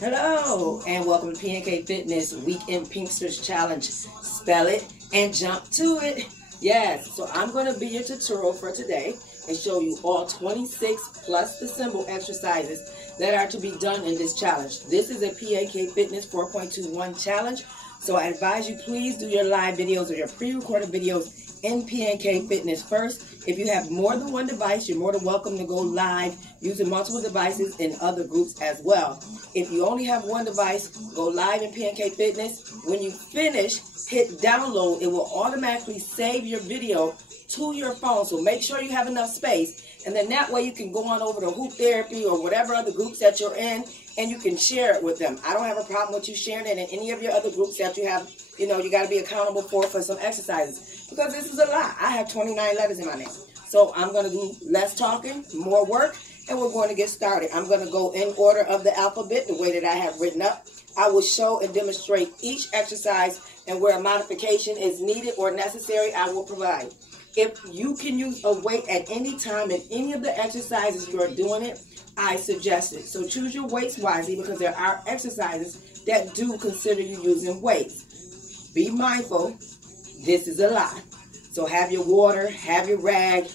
Hello, and welcome to PNK Fitness Weekend Pinksterz Challenge. Spell it and jump to it. Yes, so I'm going to be your tutorial for today and show you all 26 plus the symbol exercises that are to be done in this challenge. This is a PNK Fitness 4.21 challenge, so I advise you please do your live videos or your pre-recorded videos in PNK Fitness first. If you have more than one device, you're more than welcome to go live using multiple devices in other groups as well. If you only have one device, go live in PNK Fitness. When you finish, hit download. It will automatically save your video to your phone, so make sure you have enough space. And then that way you can go on over to Hoop Therapy or whatever other groups that you're in, and you can share it with them. I don't have a problem with you sharing it in any of your other groups that you have, you got to be accountable for some exercises. Because this is a lot. I have 29 letters in my name. So I'm going to do less talking, more work, and we're going to get started. I'm going to go in order of the alphabet, the way that I have written up. I will show and demonstrate each exercise, and where a modification is needed or necessary, I will provide. If you can use a weight at any time in any of the exercises you are doing it, I suggest it. So choose your weights wisely, because there are exercises that do consider you using weights. Be mindful, this is a lot. So have your water, have your rag,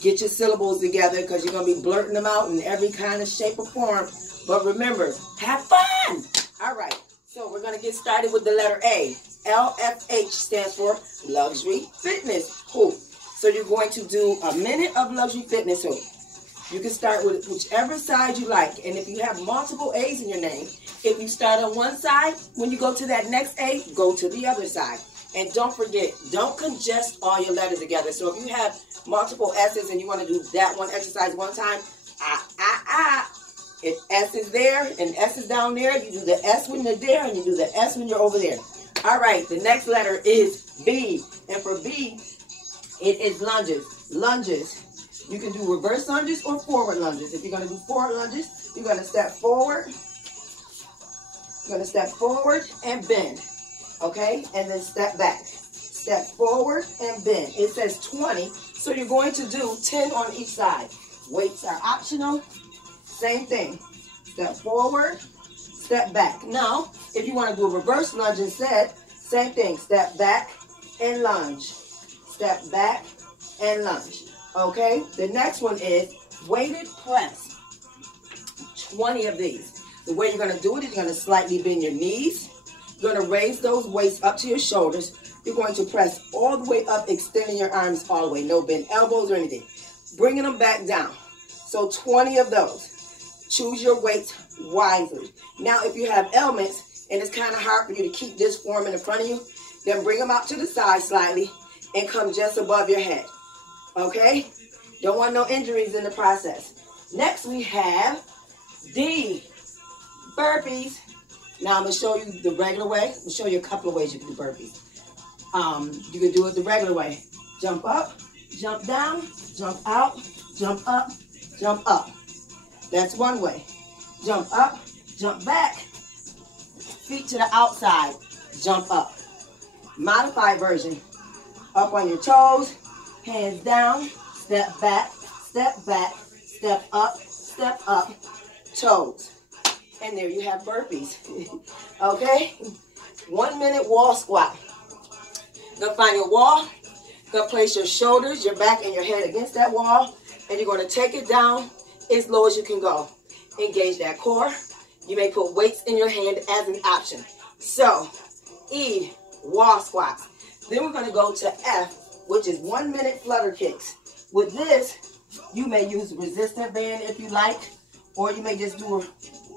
get your syllables together, because you're going to be blurting them out in every kind of shape or form. But remember, have fun! All right, so we're going to get started with the letter A. LFH stands for Luxury Fitness Hoop. So you're going to do a minute of Luxury Fitness Hoop. You can start with whichever side you like. And if you have multiple A's in your name, if you start on one side, when you go to that next A, go to the other side. And don't forget, don't congest all your letters together. So if you have multiple S's and you want to do that one exercise one time, if S is there and S is down there, you do the S when you're there and you do the S when you're over there. All right, the next letter is B. And for B, it is lunges. Lunges. You can do reverse lunges or forward lunges. If you're going to do forward lunges, you're going to step forward. You're going to step forward and bend. Okay? And then step back. Step forward and bend. It says 20, so you're going to do 10 on each side. Weights are optional. Same thing. Step forward, step back. Now, if you want to do a reverse lunge instead, same thing. Step back and lunge. Step back and lunge. Okay? The next one is weighted press. 20 of these. The way you're going to do it is you're going to slightly bend your knees. You're going to raise those weights up to your shoulders. You're going to press all the way up, extending your arms all the way. No bend elbows or anything. Bringing them back down. So 20 of those. Choose your weights wisely. Now, if you have ailments and it's kind of hard for you to keep this form in front of you, then bring them out to the side slightly and come just above your head. Okay? Don't want no injuries in the process. Next, we have D. Burpees. Now, I'm going to show you the regular way. I'm going to show you a couple of ways you can do burpees. You can do it the regular way. Jump up, jump down, jump out, jump up, jump up. That's one way. Jump up, jump back, feet to the outside, jump up. Modified version. Up on your toes, hands down, step back, step up, toes. And there you have burpees. Okay? 1 minute wall squat. You're going to find your wall. You're going to place your shoulders, your back, and your head against that wall. And you're going to take it down as low as you can go. Engage that core. You may put weights in your hand as an option. So, E, wall squats. Then we're going to go to F, which is 1 minute flutter kicks. With this, you may use a resistant band if you like, or you may just do it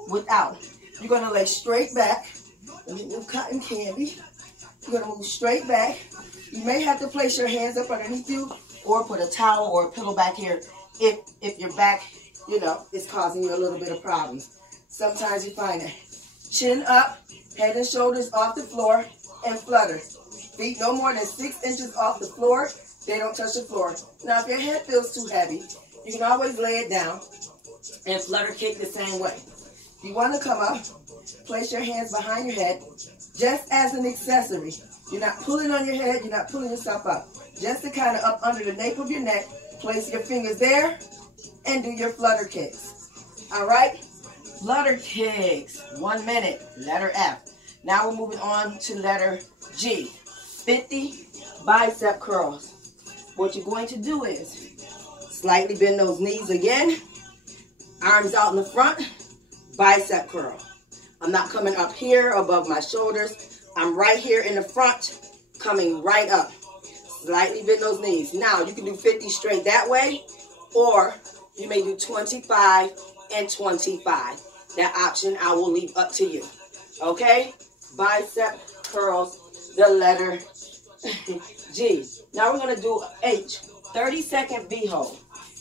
without. You're going to lay straight back. Let me move cotton candy. You're going to move straight back. You may have to place your hands up underneath you, or put a towel or a pillow back here if your back, is causing you a little bit of problems. Sometimes you find that. Chin up, head and shoulders off the floor, and flutter. Feet no more than 6 inches off the floor. They don't touch the floor. Now, if your head feels too heavy, you can always lay it down and flutter kick the same way. If you want to come up, place your hands behind your head just as an accessory. You're not pulling on your head. You're not pulling yourself up. Just to kind of up under the nape of your neck, place your fingers there and do your flutter kicks. All right? Flutter kicks, 1 minute, letter F. Now we're moving on to letter G, 50 bicep curls. What you're going to do is slightly bend those knees again, arms out in the front, bicep curl. I'm not coming up here above my shoulders. I'm right here in the front, coming right up. Slightly bend those knees. Now you can do 50 straight that way, or you may do 25 and 25. That option I will leave up to you. Okay? Bicep curls, the letter G. Now we're going to do H, 30-second V-hold.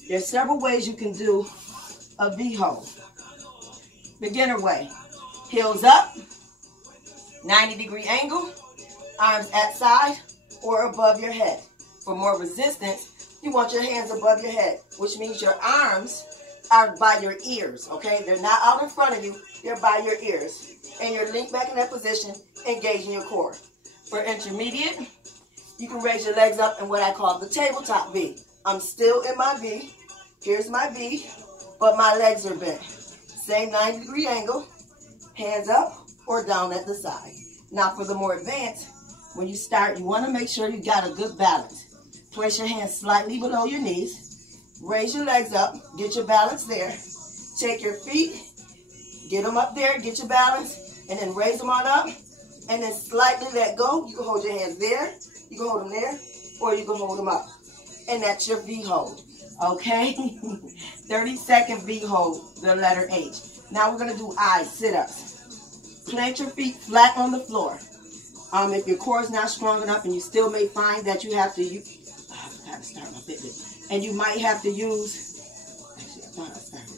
There's several ways you can do a V-hold. Beginner way. Heels up, 90-degree angle, arms at side or above your head. For more resistance, you want your hands above your head, which means your arms are by your ears, okay? They're not out in front of you, they're by your ears. And you're linked back in that position, engaging your core. For intermediate, you can raise your legs up in what I call the tabletop V. I'm still in my V. Here's my V, but my legs are bent. Same 90-degree angle, hands up or down at the side. Now for the more advanced, when you start, you want to make sure you got a good balance. Place your hands slightly below your knees. Raise your legs up, get your balance there. Take your feet, get them up there, get your balance, and then raise them on up, and then slightly let go. You can hold your hands there, you can hold them there, or you can hold them up. And that's your V-hold, okay? 30-second V-hold, the letter H. Now we're going to do I, sit-ups. Plant your feet flat on the floor. If your core is not strong enough, and you still may find that you have to use, I forgot to start my Fitbit. And you might have to use, actually I thought I started,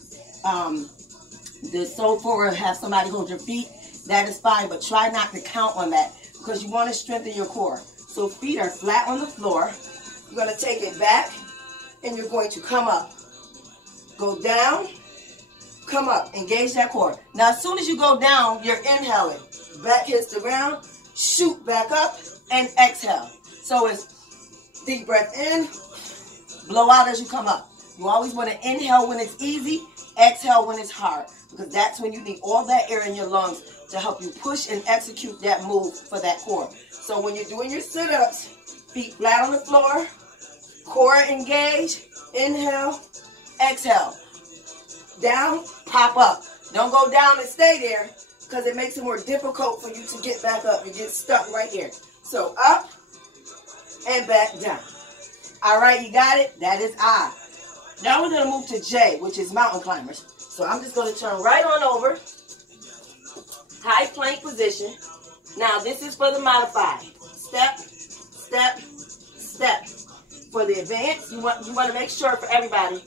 the sofa or have somebody hold your feet. That is fine, but try not to count on that because you want to strengthen your core. So feet are flat on the floor. You're going to take it back and you're going to come up. Go down, come up, engage that core. Now as soon as you go down, you're inhaling. Back hits the ground, shoot back up, and exhale. So it's deep breath in, blow out as you come up. You always want to inhale when it's easy, exhale when it's hard, because that's when you need all that air in your lungs to help you push and execute that move for that core. So when you're doing your sit-ups, feet flat on the floor, core engage, inhale, exhale. Down, pop up. Don't go down and stay there because it makes it more difficult for you to get back up. You get stuck right here. So up and back down. All right, you got it? That is I. Now we're going to move to J, which is mountain climbers. So I'm just going to turn right on over. High plank position. Now this is for the modified. Step, step, step. For the advanced, you want to make sure for everybody,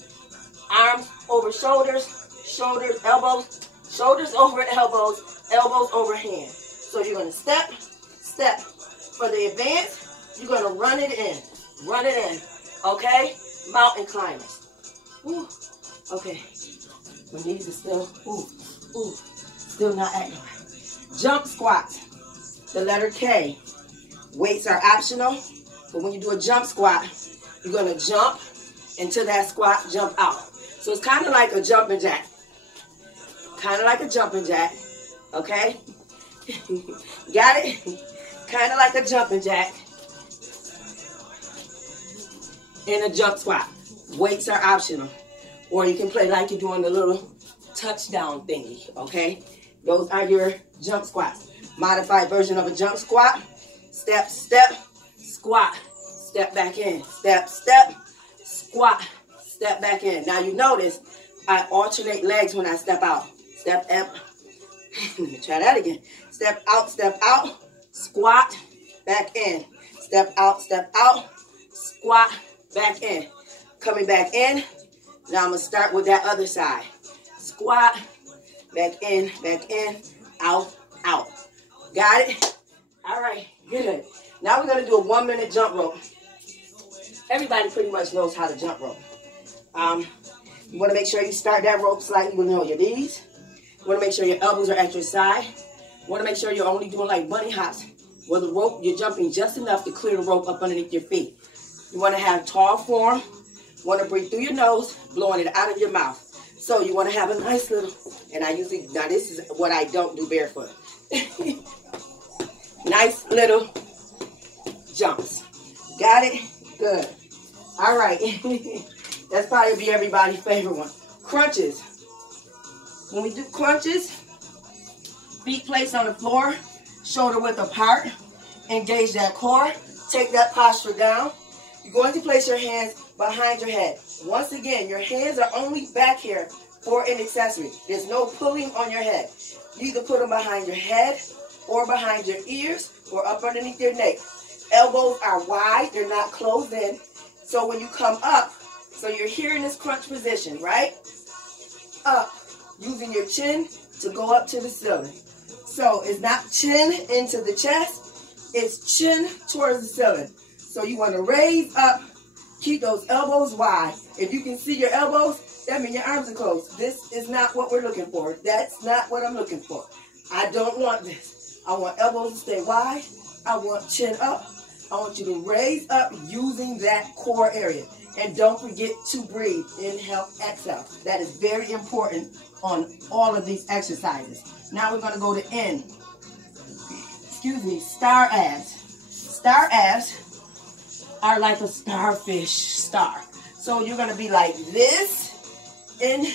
arms over shoulders, shoulders, elbows, shoulders over elbows, elbows over hands. So you're going to step, step. For the advanced, you're going to run it in. Run it in. Okay? Mountain climbers. Ooh. Okay. My knees are still, still not acting right. Jump squats. The letter K. Weights are optional, but when you do a jump squat, you're going to jump into that squat, jump out. So it's kind of like a jumping jack. Kind of like a jumping jack. Okay? Got it? Kind of like a jumping jack. In a jump squat. Weights are optional. Or you can play like you're doing the little touchdown thingy. Okay? Those are your jump squats. Modified version of a jump squat. Step, step, squat. Step back in. Step, step, squat. Step back in. Now you notice I alternate legs when I step out. Step up. Let me try that again. Step out, squat, back in. Step out, squat, back in. Coming back in. Now I'm going to start with that other side. Squat, back in, out, out. Got it? All right, good. Now we're going to do a 1-minute jump rope. Everybody pretty much knows how to jump rope. You want to make sure you start that rope slightly below your knees. You want to make sure your elbows are at your side. You want to make sure you're only doing like bunny hops where the rope, you're jumping just enough to clear the rope up underneath your feet. You want to have tall form. You want to breathe through your nose, blowing it out of your mouth. So you want to have a nice little, and I usually, now this is what I don't do barefoot. Nice little jumps. Got it? Good. All right. That's probably be everybody's favorite one. Crunches. When we do crunches, feet placed on the floor, shoulder width apart, engage that core, take that posture down. You're going to place your hands behind your head. Once again, your hands are only back here for an accessory. There's no pulling on your head. You either put them behind your head or behind your ears or up underneath your neck. Elbows are wide, they're not closed in. So when you come up, so you're here in this crunch position, right? Up, using your chin to go up to the ceiling. So it's not chin into the chest, it's chin towards the ceiling. So you want to raise up, keep those elbows wide. If you can see your elbows, that means your arms are closed. This is not what we're looking for. That's not what I'm looking for. I don't want this. I want elbows to stay wide. I want chin up. I want you to raise up using that core area. And don't forget to breathe. Inhale, exhale. That is very important on all of these exercises. Now we're going to go to star abs. Star abs are like a starfish star. So you're going to be like this in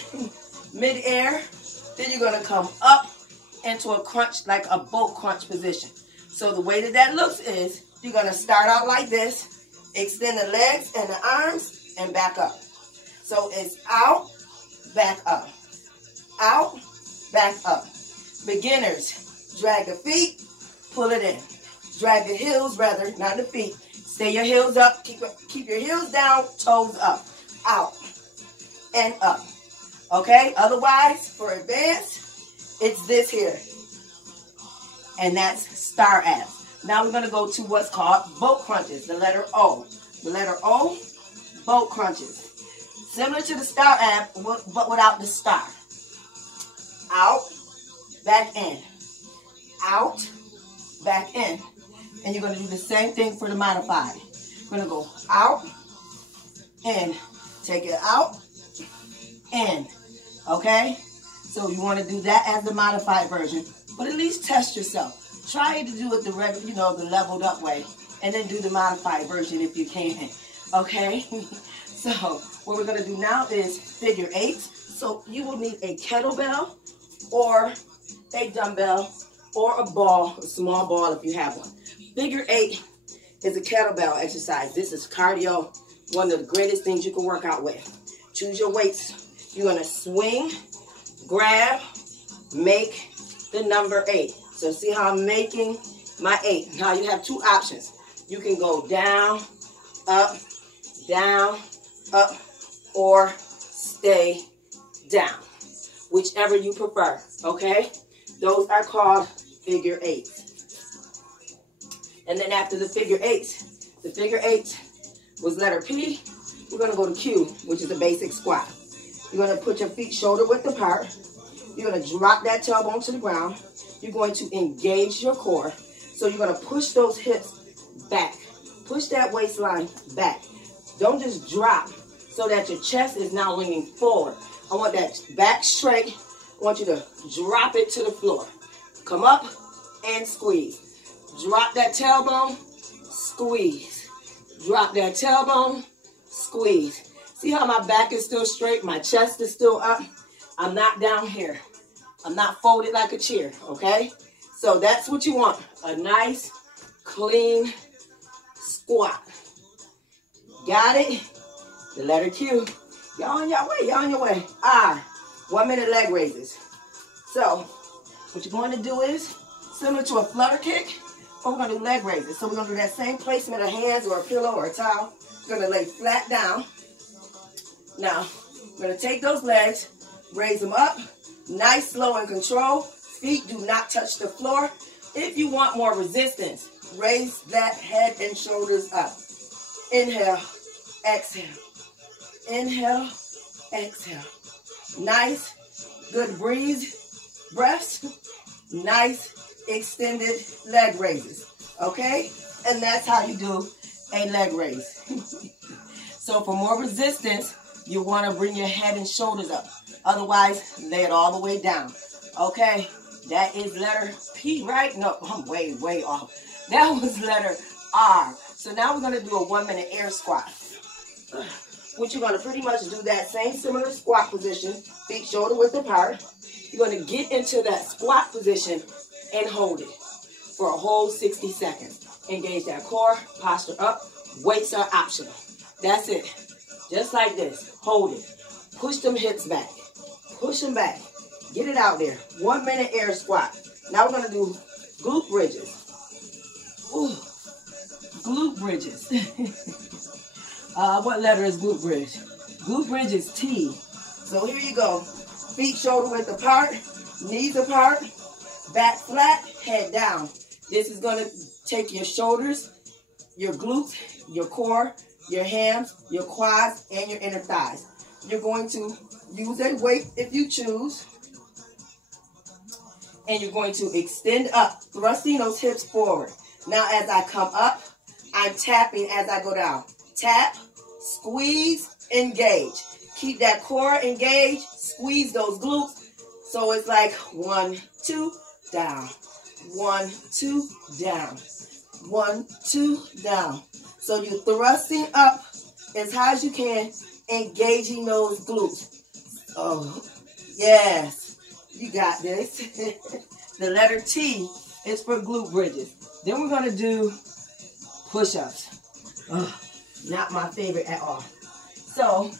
midair. Then you're going to come up into a crunch, like a boat crunch position. So the way that looks is you're going to start out like this, extend the legs and the arms, and back up. So it's out, back up. Out, back up. Beginners, drag the feet, pull it in. Drag the heels, rather, not the feet. Stay your heels up, keep your heels down, toes up. Out and up. Okay? Otherwise, for advanced, it's this here. And that's star abs. Now we're going to go to what's called boat crunches, the letter O. The letter O, boat crunches. Similar to the star ab, but without the star. Out, back in. Out, back in. And you're going to do the same thing for the modified. We're going to go out, in. Take it out, in. Okay? So you want to do that as the modified version. But at least test yourself. Try to do it the regular, the leveled up way, and then do the modified version if you can. Okay? So what we're going to do now is figure eights. So you will need a kettlebell or a dumbbell or a ball, a small ball if you have one. Figure eight is a kettlebell exercise. This is cardio, one of the greatest things you can work out with. Choose your weights. You're going to swing, grab, make the number 8. So see how I'm making my 8. Now you have two options. You can go down, up, or stay down. Whichever you prefer, okay? Those are called figure 8s. And then after the figure 8s, the figure 8 was letter P. We're going to go to Q, which is a basic squat. You're going to put your feet shoulder width apart. You're going to drop that tailbone to the ground. You're going to engage your core. So you're going to push those hips back. Push that waistline back. Don't just drop so that your chest is now leaning forward. I want that back straight. I want you to drop it to the floor. Come up and squeeze. Drop that tailbone, squeeze. Drop that tailbone, squeeze. See how my back is still straight? My chest is still up. I'm not down here. I'm not folded like a chair, okay? So that's what you want. A nice, clean squat. Got it? The letter Q. Y'all on your way, y'all on your way. R, 1 minute leg raises. So what you're going to do is, similar to a flutter kick, but we're going to do leg raises. So we're going to do that same placement of hands or a pillow or a towel. We're going to lay flat down. Now, we're going to take those legs, raise them up, nice, slow, and control. Feet do not touch the floor. If you want more resistance, raise that head and shoulders up. Inhale, exhale. Inhale, exhale. Nice, good breaths. Nice, extended leg raises. Okay? And that's how you do a leg raise. So for more resistance, you want to bring your head and shoulders up. Otherwise, lay it all the way down. Okay, that is letter P, right? No, I'm way, way off. That was letter R. So now we're going to do a 1 minute air squat. Which you're going to pretty much do that same similar squat position, feet shoulder width apart. You're going to get into that squat position and hold it for a whole 60 seconds. Engage that core, posture up, weights are optional. That's it. Just like this. Hold it. Push them hips back. Push them back. Get it out there. 1 minute air squat. Now we're going to do glute bridges. Ooh, glute bridges. What letter is glute bridge? Glute bridge is T. So here you go. Feet shoulder width apart, knees apart, back flat, head down. This is going to take your shoulders, your glutes, your core, your hams, your quads, and your inner thighs. You're going to use a weight if you choose. And you're going to extend up, thrusting those hips forward. Now as I come up, I'm tapping as I go down. Tap, squeeze, engage. Keep that core engaged. Squeeze those glutes. So it's like 1, 2, down. 1, 2, down. 1, 2, down. So you're thrusting up as high as you can, engaging those glutes. Oh, yes. You got this. The letter T is for glute bridges. Then we're going to do push-ups. Not my favorite at all. So,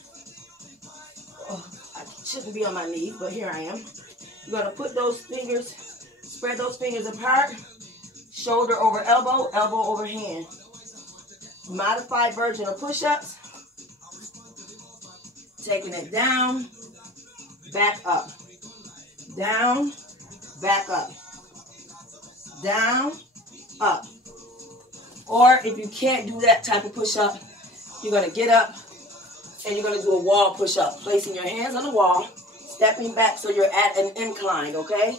I shouldn't be on my knees, but here I am. You're going to put those fingers, spread those fingers apart, shoulder over elbow, elbow over hand. Modified version of push-ups. Taking it down, back up. Down, back up. Down, up. Or if you can't do that type of push-up, you're going to get up and you're going to do a wall push-up. Placing your hands on the wall, stepping back so you're at an incline, okay?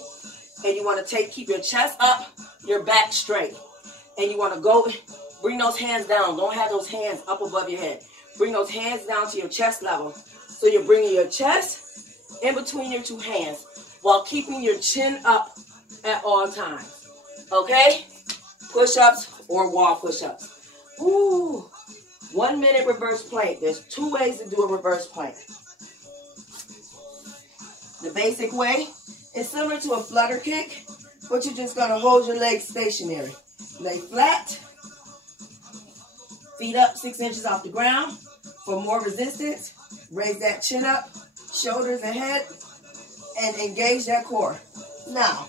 And you want to keep your chest up, your back straight. And you want to go, bring those hands down. Don't have those hands up above your head. Bring those hands down to your chest level. So you're bringing your chest in between your two hands while keeping your chin up at all times. Okay? Push-ups or wall push-ups. Ooh. 1 minute reverse plank. There's 2 ways to do a reverse plank. The basic way is similar to a flutter kick, but you're just going to hold your legs stationary. Lay flat. Feet up 6 inches off the ground. For more resistance, raise that chin up, shoulders and head, and engage that core. Now,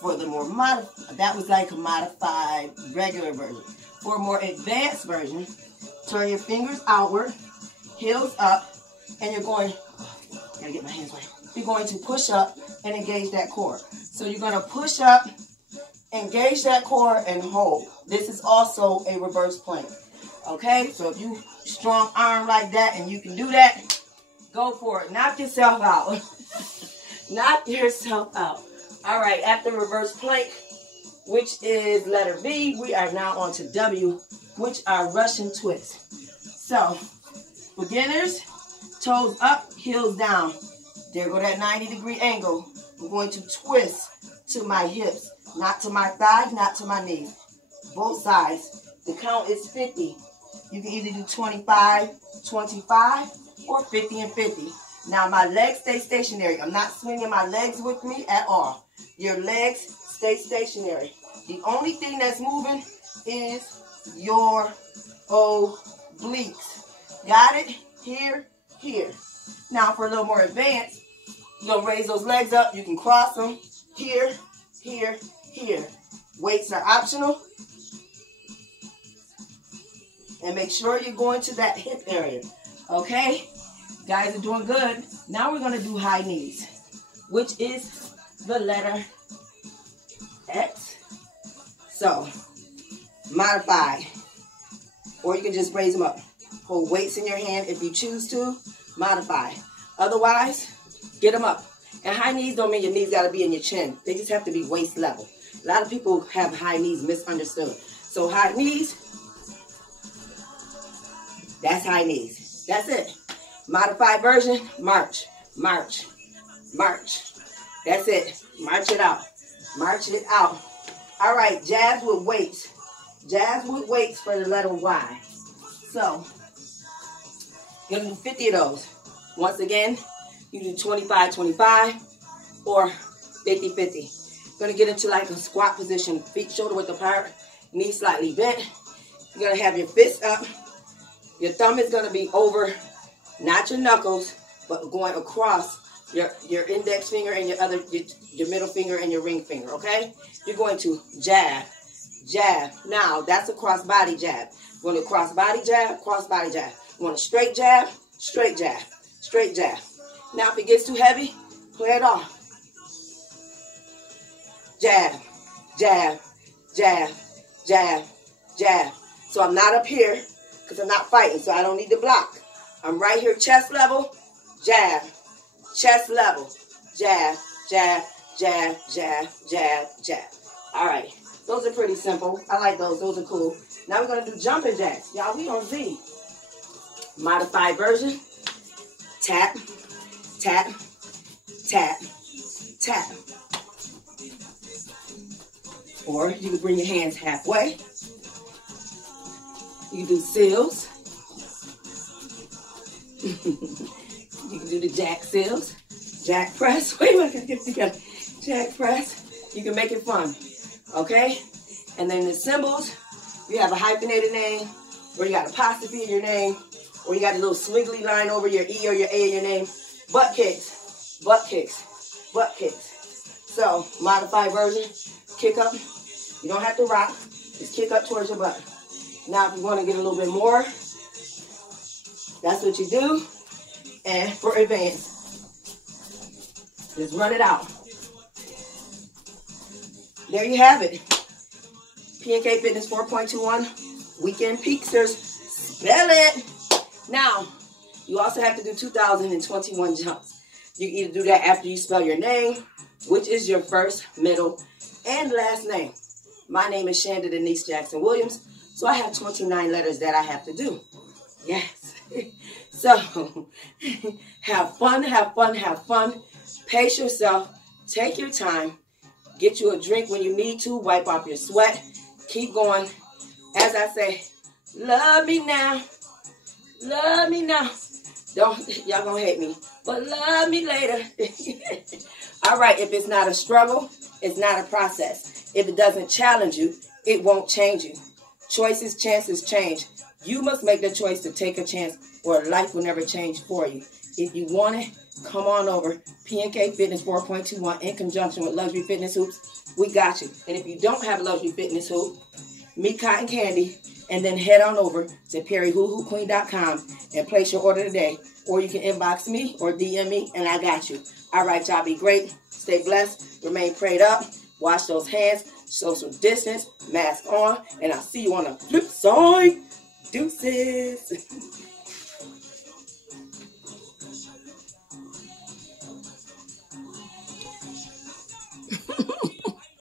for the more modified, that was like a modified regular version. For a more advanced version, turn your fingers outward, heels up, and you're going, gotta get my hands right. You're going to push up and engage that core. So you're going to push up, engage that core, and hold. This is also a reverse plank. Okay, so if you strong arm like that and you can do that, go for it. Knock yourself out. Knock yourself out. All right, after reverse plank, which is letter V, we are now on to W, which are Russian twists. So, beginners, toes up, heels down. There go that 90-degree angle. I'm going to twist to my hips, not to my thigh, not to my knees. Both sides. The count is 50. You can either do 25, 25, or 50 and 50. Now my legs stay stationary. I'm not swinging my legs with me at all. Your legs stay stationary. The only thing that's moving is your obliques. Got it? Here, here. Now for a little more advanced, you're going to raise those legs up. You can cross them. Here, here, here. Weights are optional. And make sure you're going to that hip area. Okay? Guys are doing good. Now we're going to do high knees, which is the letter X. So, modified. Or you can just raise them up. Hold weights in your hand if you choose to. Modify. Otherwise, get them up. And high knees don't mean your knees got to be in your chin. They just have to be waist level. A lot of people have high knees misunderstood. So high knees, that's high knees. That's it. Modified version, march, march, march. That's it. March it out. March it out. All right, jabs with weights. Jabs with weights for the letter Y. So, you're going to do 50 of those. Once again, you do 25-25 or 50-50. Going to get into like a squat position. Feet shoulder width apart, knees slightly bent. You're going to have your fists up. Your thumb is going to be over, not your knuckles, but going across your index finger and your middle finger and your ring finger, okay? You're going to jab, jab. Now, that's a cross body jab. You're going to cross body jab, cross body jab. You want a straight jab, straight jab, straight jab. Now, if it gets too heavy, play it off. Jab, jab, jab, jab, jab. So I'm not up here because I'm not fighting, so I don't need to block. I'm right here, chest level, jab, chest level, jab, jab, jab, jab, jab, jab. All right, those are pretty simple. I like those. Those are cool. Now we're going to do jumping jacks. Y'all, we on Z. Modified version. Tap, tap, tap, tap. Or you can bring your hands halfway. You can do seals. You can do the jack seals. Jack press. Wait a minute, I gotta get it together. Jack press. You can make it fun. Okay? And then the symbols, you have a hyphenated name, or you got apostrophe in your name, or you got a little swiggly line over your E or your A in your name. Butt kicks. Butt kicks. Butt kicks. So, modified version. Kick up. You don't have to rock. Just kick up towards your butt. Now, if you want to get a little bit more, that's what you do. And for advance, just run it out. There you have it. P&K Fitness 4.21 Weekend Pinksterz. Spell it. Now, you also have to do 2,021 jumps. You can either do that after you spell your name, which is your first, middle, and last name. My name is Shanda Denise Jackson Williams, so I have 29 letters that I have to do. Yes. So, have fun, have fun, have fun. Pace yourself. Take your time. Get you a drink when you need to. Wipe off your sweat. Keep going. As I say, love me now. Love me now. Y'all gonna hate me, but love me later. All right, if it's not a struggle, it's not a process. If it doesn't challenge you, it won't change you. Choices, chances change. You must make the choice to take a chance, or life will never change for you. If you want it, come on over. P&K Fitness 4.21 in conjunction with Luxury Fitness Hoops. We got you. And if you don't have a Luxury Fitness Hoop, meet Cotton Candy, and then head on over to perryhoohooqueen.com and place your order today. Or you can inbox me or DM me, and I got you. All right, y'all, be great. Stay blessed. Remain prayed up. Wash those hands. Social distance. Mask on. And I'll see you on the flip side. Deuces.